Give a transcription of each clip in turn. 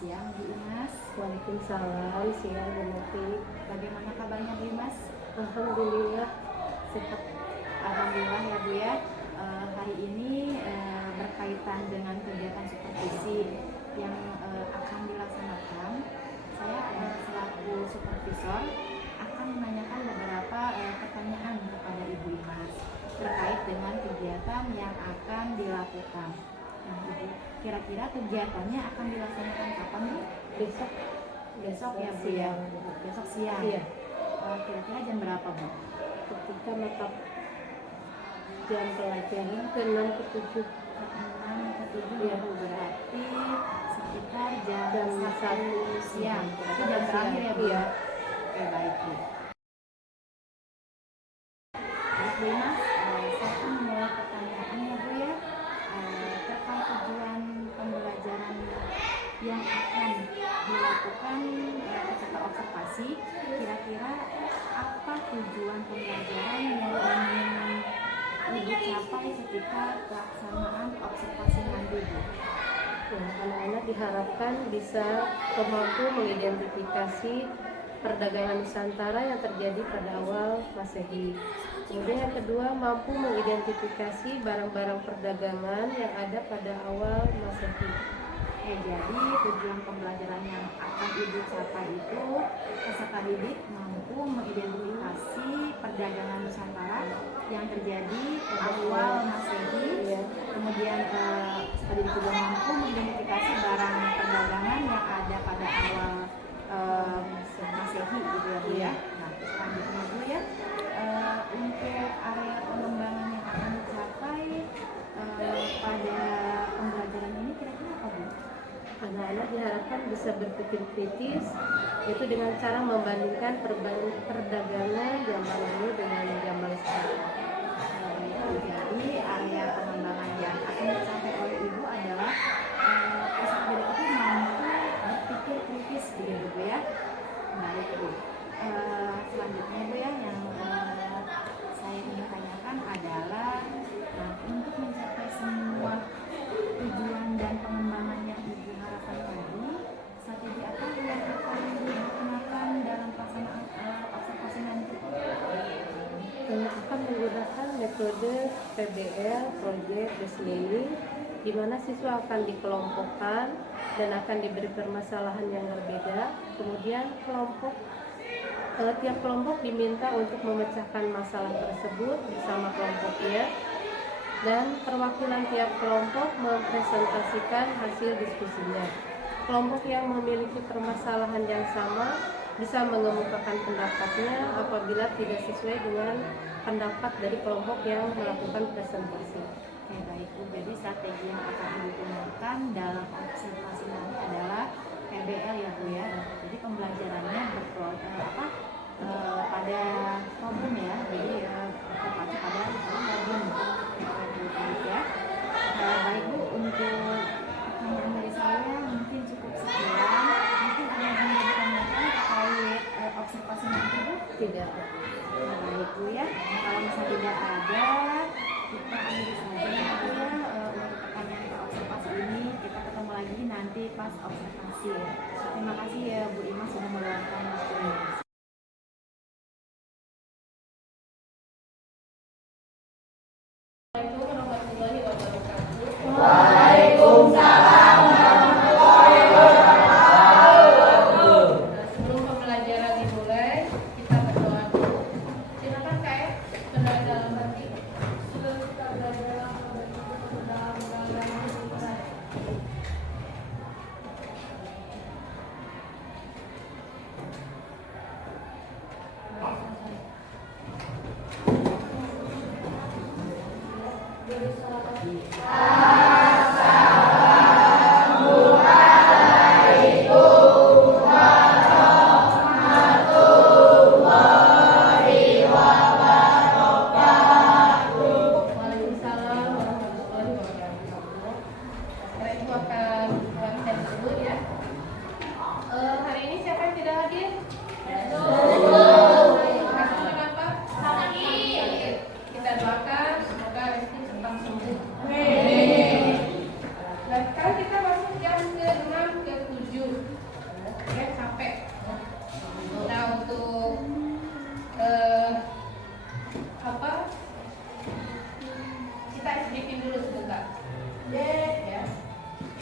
siang Bu Imas. Waalaikumsalam, siang Bu Muti. Bagaimana kabarnya Bu Imas? Alhamdulillah sehat. Alhamdulillah ya Bu ya. Hari ini berkaitan dengan kegiatan supervisi yang akan dilaksanakan. Saya selaku supervisor akan menanyakan beberapa pertanyaan kepada Ibu Imas terkait dengan kegiatan yang akan dilakukan. Nah, Ibu, kira-kira kegiatannya akan dilaksanakan kapan Bu? Besok ya Bu ya. Besok siang. Iya. Kira-kira jam berapa Bu? Ketika mata jam pelajaran ke-6 ke-7. Ke-6 ke-7 Iya. ya Bu, berarti sekitar jam Jam 1 siang. Berarti jam terakhir ya Bu? Iya. Oke, baik Bu. Baik Bu Imas, saya akan memulai pertanyaannya Bu ya. Terkait tujuan pembelajaran yang akan dilakukan ketika observasi, kira-kira apa tujuan pembelajaran yang ingin Ibu capai ketika pelaksanaan observasi nanti Bu? Anak-anak diharapkan bisa mampu mengidentifikasi perdagangan Nusantara yang terjadi pada awal Masehi. Kemudian yang kedua, mampu mengidentifikasi barang-barang perdagangan yang ada pada awal Masehi. Jadi tujuan pembelajaran yang akan Ibu capai itu peserta didik mampu mengidentifikasi perdagangan Nusantara yang terjadi awal Masehi. Iya. Kemudian peserta didik juga mampu mengidentifikasi barang perdagangan yang ada pada awal Masehi gitu ya Bu ya. Nah, selanjutnya Bu ya, untuk area pengembangan yang akan dicapai pada pembelajaran ini kira-kira apa Bu? Anak-anak diharapkan bisa berpikir kritis, yaitu dengan cara membandingkan perdagangan zaman lalu dengan zaman sekarang. Jadi area pengembangan yang akan dicapai oleh Ibu adalah peserta didik itu mampu berpikir kritis begitu Bu ya. Baik Bu. Selanjutnya Bu ya, yang saya ingin tanyakan adalah untuk mencapai semua tujuan dan pengembangan yang Ibu harapkan tadi, strategi apa yang akan digunakan dalam pelaksanaan observasi nanti? Akan menggunakan metode PBL, Project Based Learning, di mana siswa akan dikelompokkan dan akan diberi permasalahan yang berbeda. Kemudian tiap kelompok diminta untuk memecahkan masalah tersebut bersama kelompoknya, dan perwakilan tiap kelompok mempresentasikan hasil diskusinya. Kelompok yang memiliki permasalahan yang sama bisa mengemukakan pendapatnya apabila tidak sesuai dengan pendapat dari kelompok yang melakukan presentasi. Oke, baik Bu. Jadi strategi yang akan digunakan dalam observasi nanti adalah PBL ya Bu ya. Jadi pembelajarannya pada problem ya. Jadi terpacu pada problem. Baik ya. Baik Bu, untuk pertanyaan dari saya mungkin cukup sekian. Mungkin ada yang ingin ditanyakan terkait observasi nanti Bu? Tidak. Baik Bu ya. Kalau misalnya tidak ada, kita akhiri saja ya Bu ya untuk pertanyaan observasi ini. Kita ketemu lagi nanti pas observasi. Terima kasih ya Bu Imas sudah meluangkan waktunya. Waalaikumsalam. Sebelum pembelajaran dimulai, kita berdoa dulu. Silakan Kak, berdoa dalam hati. Sudah kita belajar Waalaikumsalam warahmatullahi wabarakatuh. Sekarang Ibu akan absen dulu ya. Hari ini siapa yang tidak hadir? Hasil kenapa? Sakit. Kita doakan semoga Resti cepat sembuh. Nah, sekarang kita masuk jam ke-6 ke-7.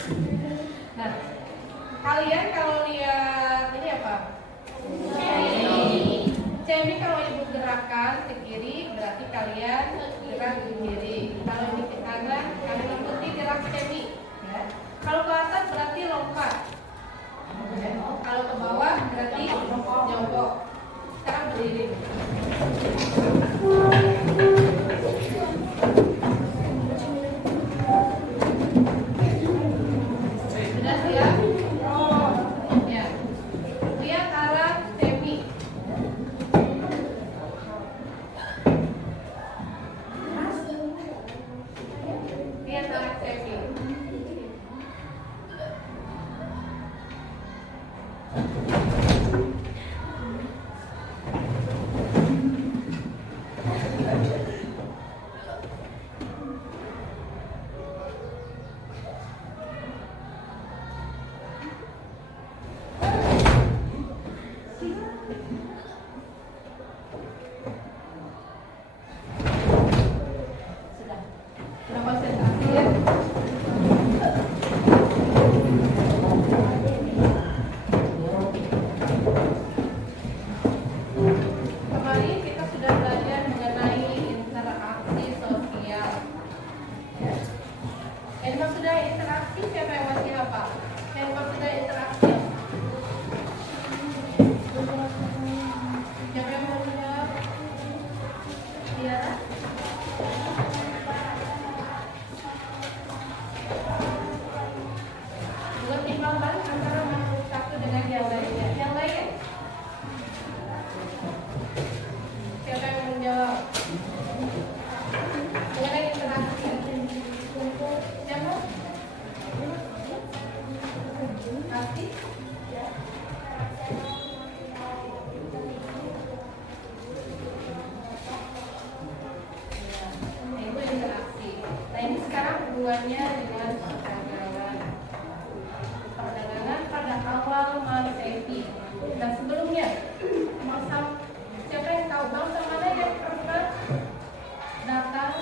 Nah, kalian kalau lihat ini apa? CMI kalau ibu gerakan ke kiri berarti kalian gerak ke kiri. Kalau ini ke kanan, kalian ikuti gerak CMI. Ya. Kalau ke atas berarti lompat. Ya. Kalau ke bawah berarti jongkok. Sekarang berdiri. Sudah siap? Ya. Lihat arah CMI. Lihat arah CMI. Sudah konsentrasi ya. Kemarin kita sudah belajar mengenai interaksi sosial. Ya. Yang maksudnya interaksi, siapa yang masih apa? Yang maksudnya interaksi? Siapa yang mau jawab? Tiara? Buat timbang balik antara makhluk satu dengan yang lainnya. Yang lain? Siapa yang mau menjawab? Mengenai interaksi. Siapa? Asti? Ya, itu interaksi. Nah ini sekarang hubungannya dengan perdagangan. Perdagangan pada awal Masehi. Dan sebelumnya, bangsa siapa yang tahu bangsa mana yang pernah datang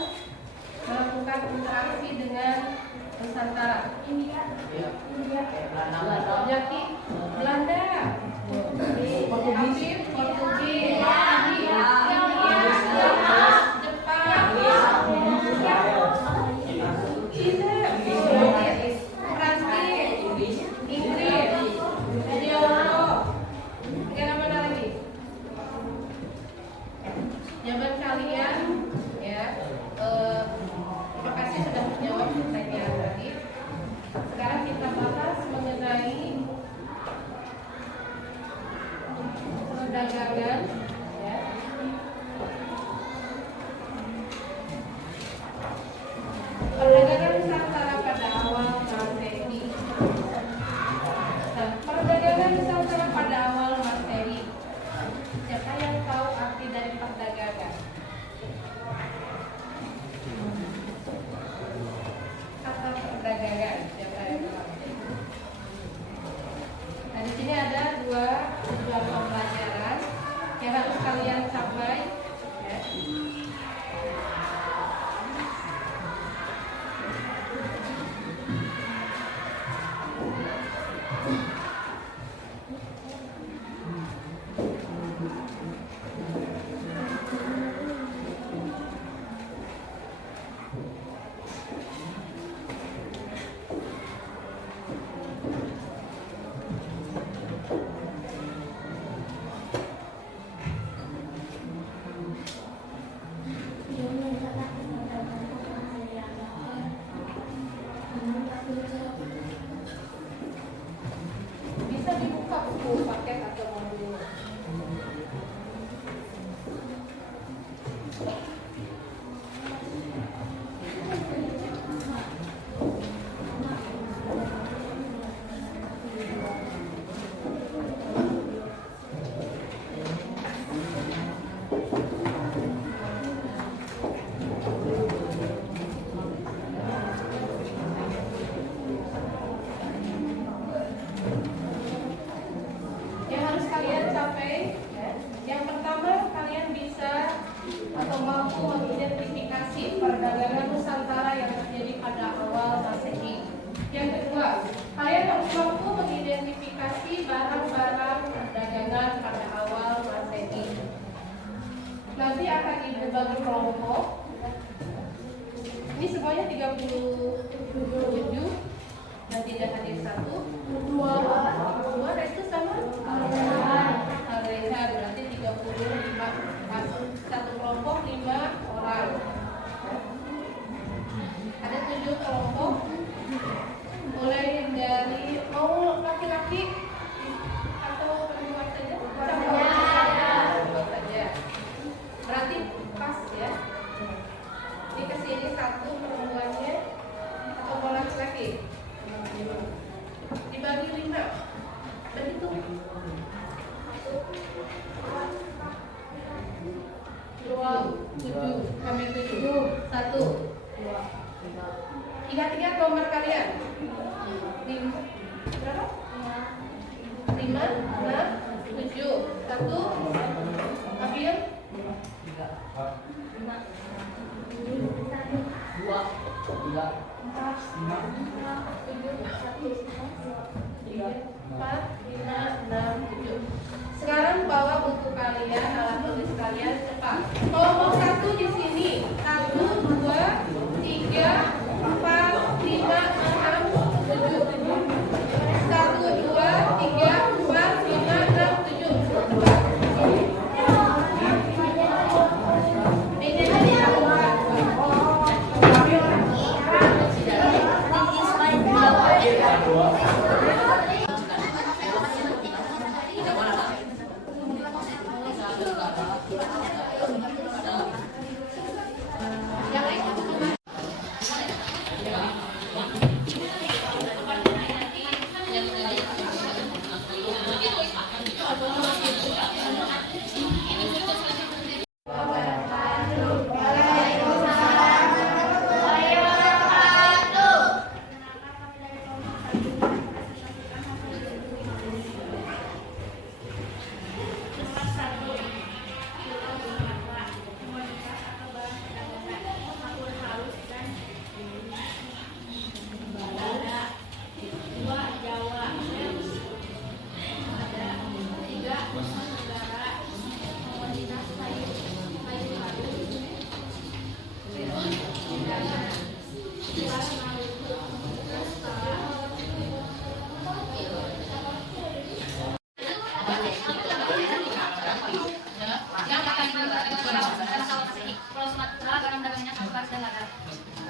melakukan interaksi dengan Nusantara? India. Jaki, Belanda. Portugis. Jepang. Prancis, Inggris, Tiongkok. Negara mana lagi? Jawaban kalian ya. Terima kasih sudah menjawab pertanyaan tadi. Sekarang kita bahas mengenai perdagangan ya. Perdagangan Nusantara pada awal Masehi. Nah, perdagangan Nusantara pada awal Masehi. Siapa yang tahu arti dari perdagangan? Kata perdagangan, siapa yang tahu? Nah, di sini ada dua pembelajaran yang harus kalian capai. Ya. Bisa dibuka buku paket atau modul. Yang barang-barang dagangan pada awal Masehi. Nanti akan Ibu bagi kelompok. Ini semuanya 37 dan tidak hadir satu. Dua itu sama? Reza berarti 35. Satu kelompok 5 orang. Ada 7 kelompok. Mulai dari mau laki-laki atau perempuan saja? Perempuan saja. Berarti pas ya. Ini kesini satu perempuannya atau mau laki-laki? Dibagi 5. Begitu. 7 sampai 7. 1, 2. Ingat-ingat nomor kalian. 5 berapa? 5, 6, 7. 1. Ambil 2, 3, 4, 5, 6, 7. Sekarang bawa buku kalian, alat tulis kalian cepat. Kelompok 1 di sini. 1, 2, 3, 4, 5, 6, 7. 1, 2, 3, 4, 5, 6, 7.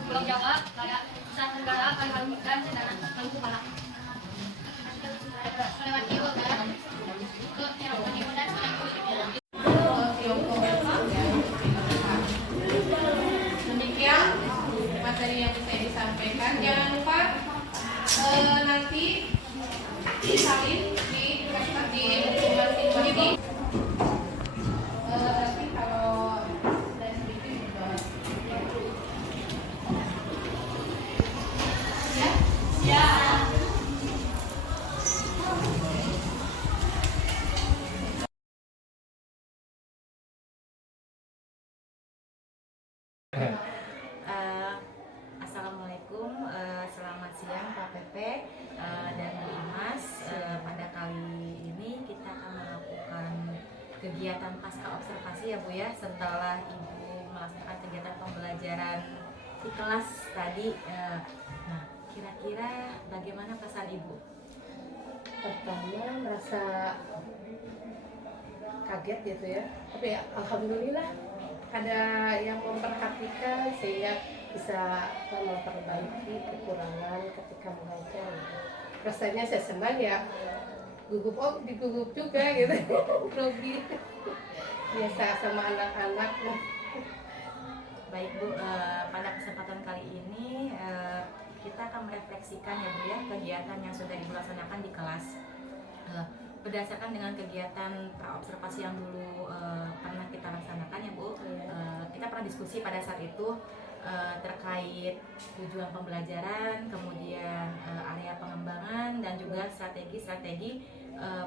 Pulau Jawa, Barat, Nusa Tenggara, Kalimantan, dan Maluku Barat. Melewati Utara ke Eropa Timur dan Demikian materi yang bisa disampaikan. Jangan lupa nanti disalin di buku masing-masing. Nanti kalau dan sedikit juga. Ya. Assalamualaikum, selamat siang Pak Pepe dan Bu Imas. Pada kali ini kita akan melakukan kegiatan pasca observasi ya Bu ya, setelah Ibu melaksanakan kegiatan pembelajaran di kelas tadi. Nah, kira-kira bagaimana pesan Ibu? Pertama merasa kaget gitu ya, tapi ya, alhamdulillah ada yang memperhatikan sehingga bisa memperbaiki kekurangan ketika mengajar. Rasanya saya senang ya, digugup juga gitu, grogi biasa sama anak-anak. Baik Bu, pada kesempatan kali ini kita akan merefleksikan ya Bu ya kegiatan yang sudah Ibu laksanakan di kelas. Berdasarkan dengan kegiatan praobservasi yang dulu pernah kita laksanakan ya Bu, kita pernah diskusi pada saat itu terkait tujuan pembelajaran, kemudian area pengembangan dan juga strategi-strategi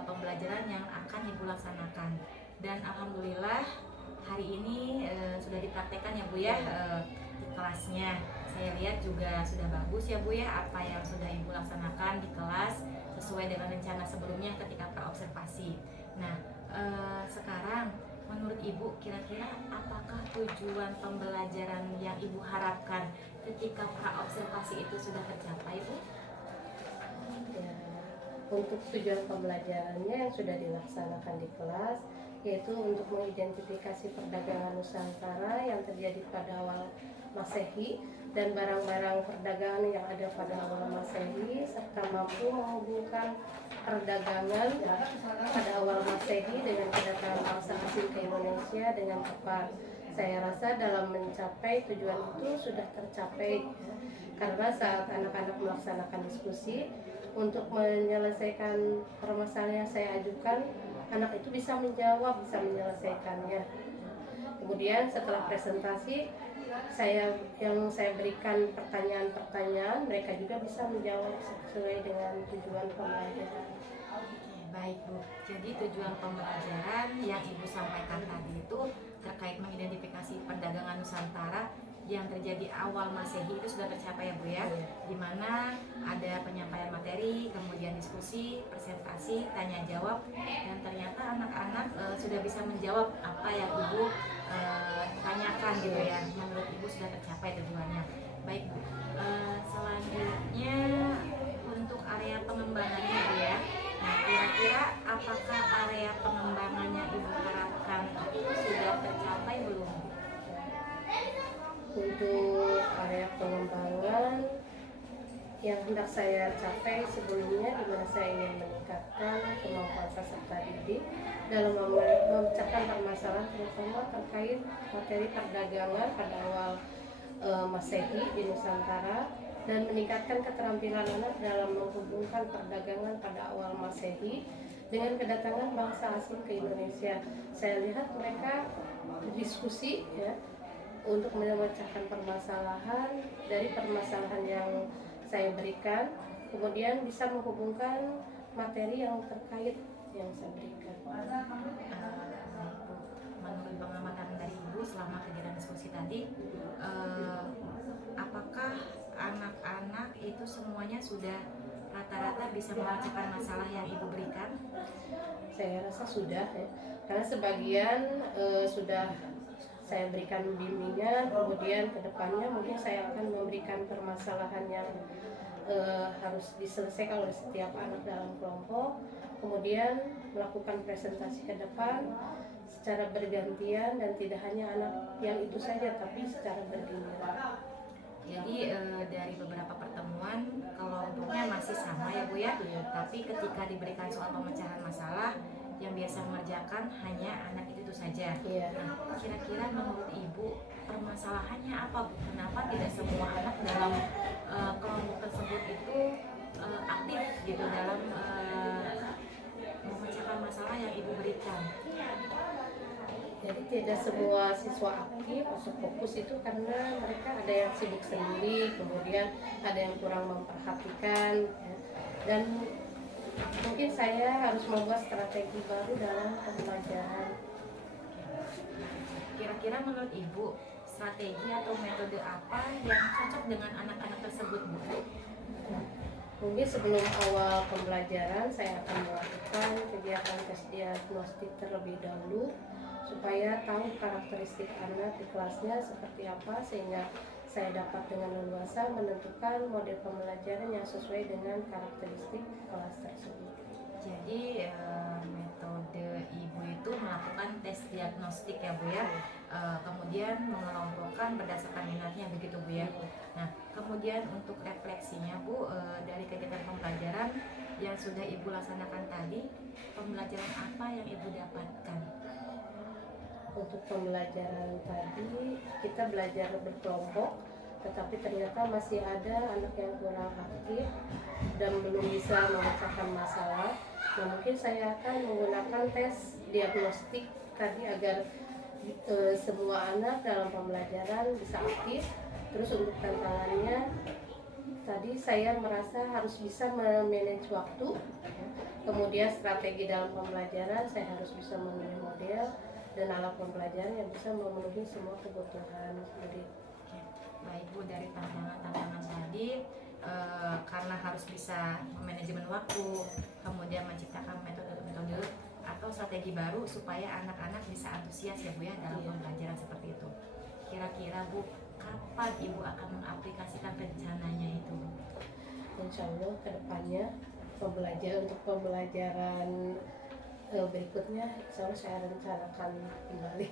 pembelajaran yang akan Ibu laksanakan. Dan alhamdulillah hari ini sudah dipraktekkan ya Bu ya di kelasnya. Saya lihat juga sudah bagus ya Bu ya apa yang sudah Ibu laksanakan di kelas, sesuai sesuai dengan rencana sebelumnya ketika praobservasi. Nah, sekarang menurut Ibu kira-kira apakah tujuan pembelajaran yang Ibu harapkan ketika praobservasi itu sudah tercapai, Bu? Ya, untuk tujuan pembelajarannya yang sudah dilaksanakan di kelas, yaitu untuk mengidentifikasi perdagangan Nusantara yang terjadi pada awal Masehi dan barang-barang perdagangan yang ada pada awal Masehi, serta mampu menghubungkan perdagangan pada awal Masehi dengan kedatangan bangsa asing ke Indonesia dengan tepat. Saya rasa dalam mencapai tujuan itu sudah tercapai, karena saat anak-anak melaksanakan diskusi untuk menyelesaikan permasalahan yang saya ajukan, anak itu bisa menjawab, bisa menyelesaikannya. Kemudian setelah presentasi, saya berikan pertanyaan-pertanyaan, mereka juga bisa menjawab sesuai dengan tujuan pembelajaran. Baik, Bu. Jadi tujuan pembelajaran yang Ibu sampaikan tadi itu terkait mengidentifikasi perdagangan Nusantara yang terjadi awal Masehi itu sudah tercapai ya, Bu ya. Di mana ada penyampaian materi, kemudian diskusi, presentasi, tanya jawab, dan ternyata anak-anak sudah bisa menjawab apa yang Ibu tanyakan gitu ya. Menurut Ibu sudah tercapai tujuannya. Baik, Bu. Selanjutnya untuk area pengembangannya, Bu ya. Nah, kira-kira apakah area pengembangannya Ibu harapkan itu sudah tercapai belum? Untuk area pengembangan yang hendak saya capai sebelumnya, di mana saya ingin meningkatkan kemampuan peserta didik dalam memecahkan permasalahan terutama terkait materi perdagangan pada awal Masehi di Nusantara, dan meningkatkan keterampilan anak dalam menghubungkan perdagangan pada awal Masehi dengan kedatangan bangsa asing ke Indonesia. Saya lihat mereka berdiskusi ya, untuk memecahkan permasalahan dari permasalahan yang saya berikan, kemudian bisa menghubungkan materi yang terkait yang saya berikan. Menurut pengamatan dari Ibu selama kegiatan diskusi tadi, apakah anak-anak itu semuanya sudah rata-rata bisa memecahkan masalah yang Ibu berikan? Saya rasa sudah ya, karena sebagian sudah saya berikan bimbingan, kemudian kedepannya mungkin saya akan memberikan permasalahan yang harus diselesaikan oleh setiap anak dalam kelompok, kemudian melakukan presentasi ke depan secara bergantian dan tidak hanya anak yang itu saja, tapi secara bergiliran. Jadi dari beberapa pertemuan kelompoknya masih sama ya, Bu ya, tapi ketika diberikan soal pemecahan masalah yang biasa mengerjakan hanya anak itu saja. Nah, kira-kira menurut Ibu permasalahannya apa, Bu? Kenapa tidak semua anak dalam kelompok tersebut itu aktif gitu dalam memecahkan masalah yang Ibu berikan? Jadi tidak semua siswa aktif atau fokus itu karena mereka ada yang sibuk sendiri, kemudian ada yang kurang memperhatikan ya. Dan mungkin saya harus membuat strategi baru dalam pembelajaran. Kira-kira menurut Ibu strategi atau metode apa yang cocok dengan anak-anak tersebut, Bu? Mungkin sebelum awal pembelajaran saya akan melakukan kegiatan tes diagnostik terlebih dahulu supaya tahu karakteristik anak di kelasnya seperti apa, sehingga saya dapat dengan leluasa menentukan model pembelajaran yang sesuai dengan karakteristik kelas tersebut. Jadi metode Ibu itu melakukan tes diagnostik ya, Bu ya. Kemudian mengelompokkan berdasarkan minatnya begitu, Bu ya. Nah, kemudian untuk refleksinya, Bu, dari kegiatan pembelajaran yang sudah Ibu laksanakan tadi, pembelajaran apa yang Ibu dapatkan? Untuk pembelajaran tadi kita belajar berkelompok, tetapi ternyata masih ada anak yang kurang aktif dan belum bisa memecahkan masalah. Nah, mungkin saya akan menggunakan tes diagnostik tadi agar semua anak dalam pembelajaran bisa aktif. Terus untuk tantangannya tadi saya merasa harus bisa memanage waktu, kemudian strategi dalam pembelajaran saya harus bisa memilih model dan alat pembelajaran yang bisa memenuhi semua kebutuhan murid. Baik, Bu, dari tantangan-tantangan tadi karena harus bisa manajemen waktu, kemudian menciptakan metode-metode atau strategi baru supaya anak-anak bisa antusias ya Bu ya dalam pembelajaran seperti itu. Kira-kira Bu, kapan Ibu akan mengaplikasikan rencananya itu? Insya Allah kedepannya untuk pembelajaran berikutnya, insya Allah saya rencanakan kembali.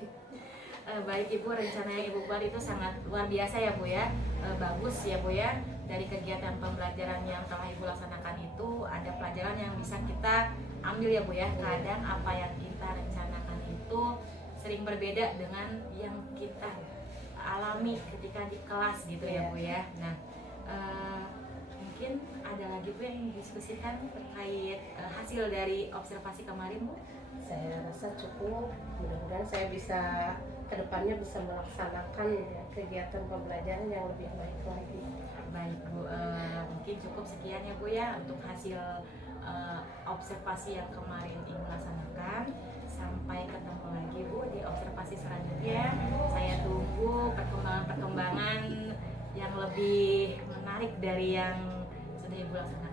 Baik Ibu, rencana yang Ibu buat itu sangat luar biasa ya Bu ya, bagus ya Bu ya. Dari kegiatan pembelajaran yang telah Ibu laksanakan itu ada pelajaran yang bisa kita ambil ya Bu ya. Kadang apa yang kita rencanakan itu sering berbeda dengan yang kita alami ketika di kelas gitu ya Bu ya. Nah, mungkin ada lagi Bu yang didiskusikan terkait hasil dari observasi kemarin Bu? Saya rasa cukup, mudah-mudahan saya bisa kedepannya bisa melaksanakan kegiatan pembelajaran yang lebih baik lagi. Baik Bu, mungkin cukup sekian ya Bu ya untuk hasil observasi yang kemarin Ibu laksanakan. Sampai ketemu lagi Bu di observasi selanjutnya. Saya tunggu perkembangan-perkembangan yang lebih menarik dari yang sudah Ibu laksanakan.